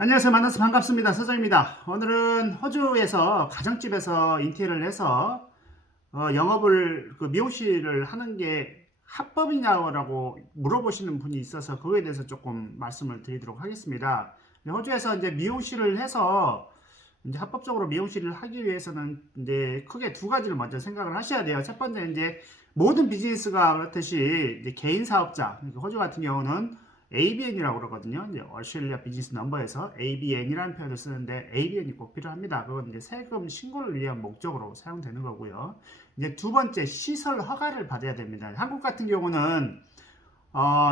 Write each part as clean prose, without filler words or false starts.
안녕하세요. 만나서 반갑습니다. 서정입니다. 오늘은 호주에서 가정집에서 인테리어를 해서 영업을 미용실을 하는 게 합법이냐고 물어보시는 분이 있어서 그거에 대해서 조금 말씀을 드리도록 하겠습니다. 호주에서 이제 미용실을 해서 이제 합법적으로 미용실을 하기 위해서는 이제 크게 두 가지를 먼저 생각을 하셔야 돼요. 첫 번째 이제 모든 비즈니스가 그렇듯이 이제 개인 사업자, 그러니까 호주 같은 경우는 ABN이라고 그러거든요. 이제 australia 비즈니스 넘버에서 ABN이라는 표현을 쓰는데 ABN이 꼭 필요합니다. 그건 이제 세금 신고를 위한 목적으로 사용되는 거고요. 이제 두 번째 시설 허가를 받아야 됩니다. 한국 같은 경우는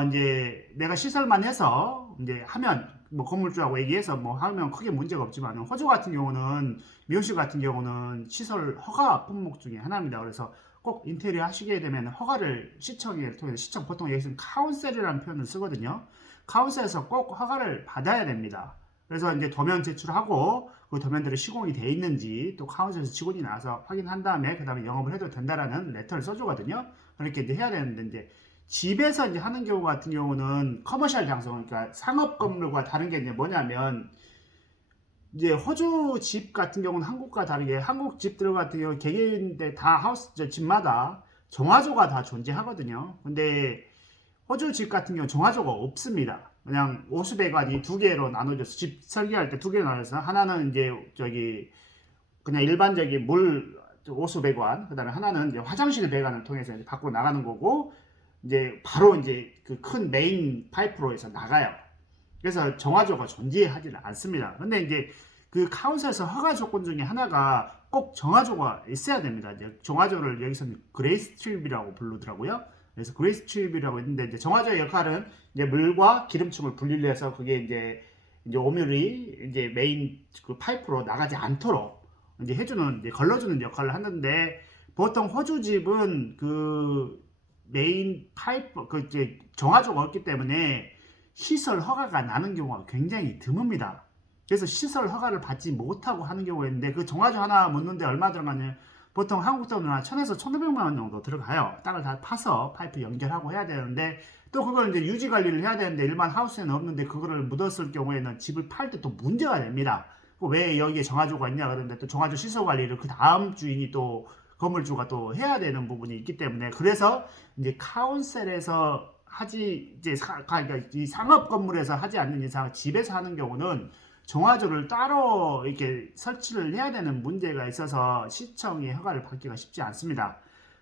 이제 내가 시설만 해서 이제 하면 뭐 건물주하고 얘기해서 뭐 하면 크게 문제가 없지만 호주 같은 경우는 미용실 같은 경우는 시설 허가 품목 중에 하나입니다. 그래서 꼭 인테리어 하시게 되면 허가를 시청에 통해서 시청 보통 여기서는 카운셀이라는 표현을 쓰거든요. 카운셀에서 꼭 허가를 받아야 됩니다. 그래서 이제 도면 제출하고 그 도면들이 시공이 돼 있는지 또 카운셀에서 직원이 나와서 확인한 다음에 그 다음에 영업을 해도 된다라는 레터를 써주거든요. 그렇게 이제 해야 되는데 이제 집에서 이제 하는 경우 같은 경우는 커머셜 장소, 그러니까 상업 건물과 다른 게 이제 뭐냐면 이제 호주 집 같은 경우는 한국과 다르게 한국 집들 같은 경우 개개인데 다 하우스 집마다 정화조가 다 존재하거든요. 근데 호주 집 같은 경우 정화조가 없습니다. 그냥 오수배관이 두 개로 나눠져서 집 설계할 때 두 개로 나눠서 하나는 이제 저기 그냥 일반적인 물 오수배관, 그다음에 하나는 이제 화장실 배관을 통해서 이제 밖으로 나가는 거고 이제 바로 이제 그 큰 메인 파이프로 해서 나가요. 그래서 정화조가 존재하지는 않습니다. 근데 이제 그 카운슬에서 허가 조건 중에 하나가 꼭 정화조가 있어야 됩니다. 이제 정화조를 여기서는 그레이스 트립이라고 부르더라고요. 그래서 그레이스 트립이라고 있는데 이제 정화조의 역할은 이제 물과 기름층을 분리를 해서 그게 이제 오물이 이제 메인 그 파이프로 나가지 않도록 이제 해주는 이제 걸러주는 역할을 하는데 보통 호주 집은 그 메인 파이프 그 이제 정화조가 없기 때문에 시설 허가가 나는 경우가 굉장히 드뭅니다. 그래서 시설 허가를 받지 못하고 하는 경우가 있는데 그 정화조 하나 묻는데 얼마 들어가냐? 보통 한국 돈으로 한 1000에서 1500만 원 정도 들어가요. 땅을 다 파서 파이프 연결하고 해야 되는데 또 그걸 이제 유지 관리를 해야 되는데 일반 하우스에는 없는데 그거를 묻었을 경우에는 집을 팔 때 또 문제가 됩니다. 왜 여기에 정화조가 있냐 그러는데 또 정화조 시설 관리를 그 다음 주인이 또 건물주가 또 해야 되는 부분이 있기 때문에 그래서 이제 카운셀에서 하지 이제 그러니까 이 상업 건물에서 하지 않는 이상 집에서 하는 경우는 정화조를 따로 이렇게 설치를 해야 되는 문제가 있어서 시청의 허가를 받기가 쉽지 않습니다.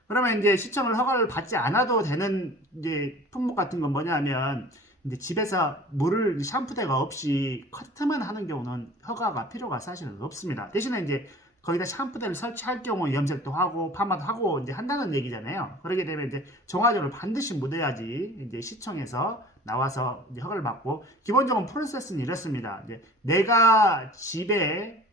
그러면 이제 시청을 허가를 받지 않아도 되는 이제 품목 같은 건 뭐냐면 이제 집에서 물을 샴푸대가 없이 커트만 하는 경우는 허가가 필요가 사실은 없습니다. 대신에 이제 거기다 샴푸대를 설치할 경우 염색도 하고 파마도 하고 이제 한다는 얘기잖아요. 그러게 되면 이제 정화조를 반드시 묻어야지 이제 시청에서 나와서 이제 허가를 받고 기본적으로 프로세스는 이렇습니다. 이제 내가 집에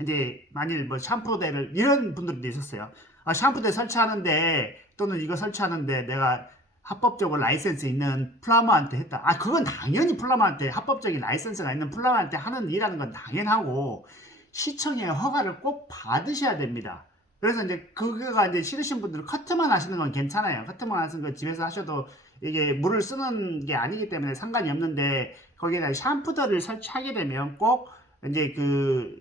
이제 만일 뭐 샴푸대를 이런 분들도 있었어요. 샴푸대 설치하는데 또는 이거 설치하는데 내가 합법적으로 라이센스 있는 플러머한테 했다. 그건 당연히 플러머한테 합법적인 라이센스가 있는 플러머한테 하는 일이라는 건 당연하고 시청의 허가를 꼭 받으셔야 됩니다. 그래서 이제 그거가 이제 싫으신 분들은 커트만 하시는 건 괜찮아요. 커트만 하시는 거 집에서 하셔도 이게 물을 쓰는 게 아니기 때문에 상관이 없는데 거기에다 샴푸대를 설치하게 되면 꼭 이제 그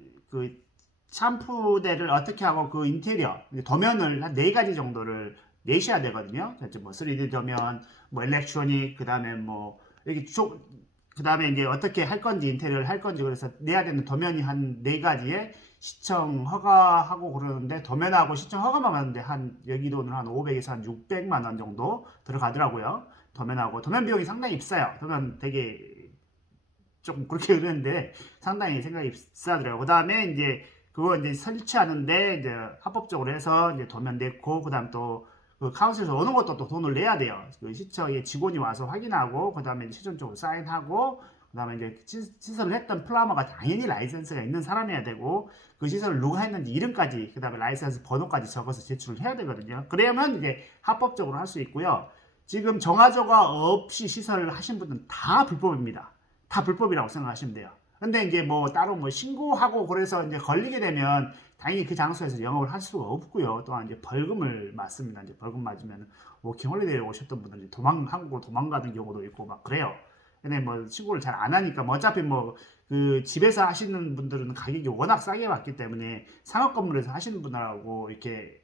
샴푸대를 어떻게 하고 그 인테리어 도면을 한 4가지 정도를 내셔야 되거든요. 뭐 3D 도면, 뭐 일렉트로닉, 그다음에 뭐 이렇게 그다음에 이제 어떻게 할 건지 인테리어를 할 건지 그래서 내야 되는 도면이 한 4가지에 시청 허가하고 그러는데 도면하고 시청 허가만 하는데 한 여기 돈으로 한 500에서 한 600만 원 정도 들어가더라고요. 도면하고 도면 비용이 상당히 비싸요. 도면 되게 조금 그렇게 그랬는데 상당히 생각이 비싸더라고요. 그다음에 이제 그거 이제 설치하는데 이제 합법적으로 해서 이제 도면 냈고 그다음 또 그 카운슬에서 어느 것도 또 돈을 내야 돼요. 그 시청에 직원이 와서 확인하고 그다음에 최종적으로 사인하고 그다음에 이제 시설을 했던 플라머가 당연히 라이센스가 있는 사람이어야 되고 그 시설을 누가 했는지 이름까지 그다음에 라이센스 번호까지 적어서 제출을 해야 되거든요. 그래야만 이제 합법적으로 할 수 있고요. 지금 정화조가 없이 시설을 하신 분들은 다 불법입니다. 다 불법이라고 생각하시면 돼요. 근데 이제 뭐 따로 뭐 신고하고 그래서 이제 걸리게 되면 당연히 그 장소에서 영업을 할 수가 없고요. 또한 이제 벌금을 맞습니다. 이제 벌금 맞으면 워킹 홀리데이에 오셨던 분들이 한국으로 도망가는 경우도 있고 막 그래요. 근데 뭐 신고를 잘 안 하니까 뭐 어차피 뭐 그 집에서 하시는 분들은 가격이 워낙 싸게 받기 때문에 상업 건물에서 하시는 분들하고 이렇게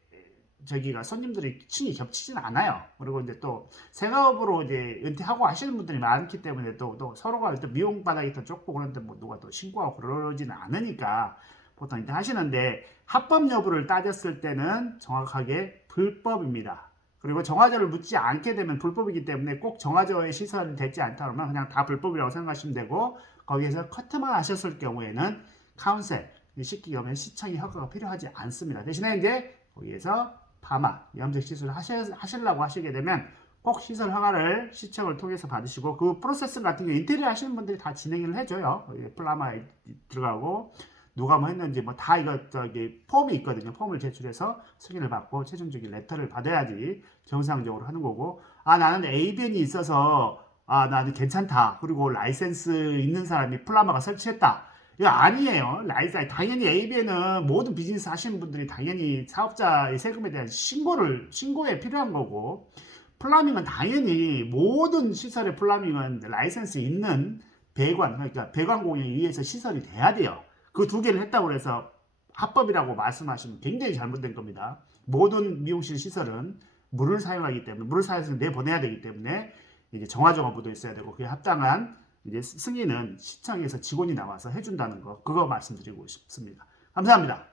저기가 손님들이 층이 겹치진 않아요. 그리고 이제 또 생업으로 이제 은퇴하고 하시는 분들이 많기 때문에 또 서로가 또 미용 바닥이 더 좁고 그런데 뭐 누가 또 신고하고 그러지는 않으니까 보통 이제 하시는데 합법 여부를 따졌을 때는 정확하게 불법입니다. 그리고 정화조를 묻지 않게 되면 불법이기 때문에 꼭 정화조의 시설이 되지 않다 그러면 그냥 다 불법이라고 생각하시면 되고 거기에서 커트만 하셨을 경우에는 카운셀 시키기 위해 시청이 허가가 필요하지 않습니다. 대신에 이제 거기에서 파마, 염색 시술을 하시려고 하시게 되면 꼭 시설 허가를 시청을 통해서 받으시고 그 프로세스 같은 게 인테리어 하시는 분들이 다 진행을 해줘요. 플라마에 들어가고 누가 뭐 했는지 뭐 다 이거 저기 폼이 있거든요. 폼을 제출해서 승인을 받고 최종적인 레터를 받아야지 정상적으로 하는 거고 아 나는 ABN이 있어서 아 나는 괜찮다. 그리고 라이센스 있는 사람이 플라마가 설치했다. 이거 아니에요. 라이센스 당연히 ABN은 모든 비즈니스 하시는 분들이 당연히 사업자의 세금에 대한 신고에 필요한 거고 플라밍은 당연히 모든 시설의 플라밍은 라이센스 있는 배관 그러니까 배관 공연에 의해서 시설이 돼야 돼요. 그 두 개를 했다고 해서 합법이라고 말씀하시면 굉장히 잘못된 겁니다. 모든 미용실 시설은 물을 사용하기 때문에 물을 사용해서 내보내야 되기 때문에 이제 정화조가 묻어 있어야 되고 그에 합당한 이제 승인은 시청에서 직원이 나와서 해준다는 거 그거 말씀드리고 싶습니다. 감사합니다.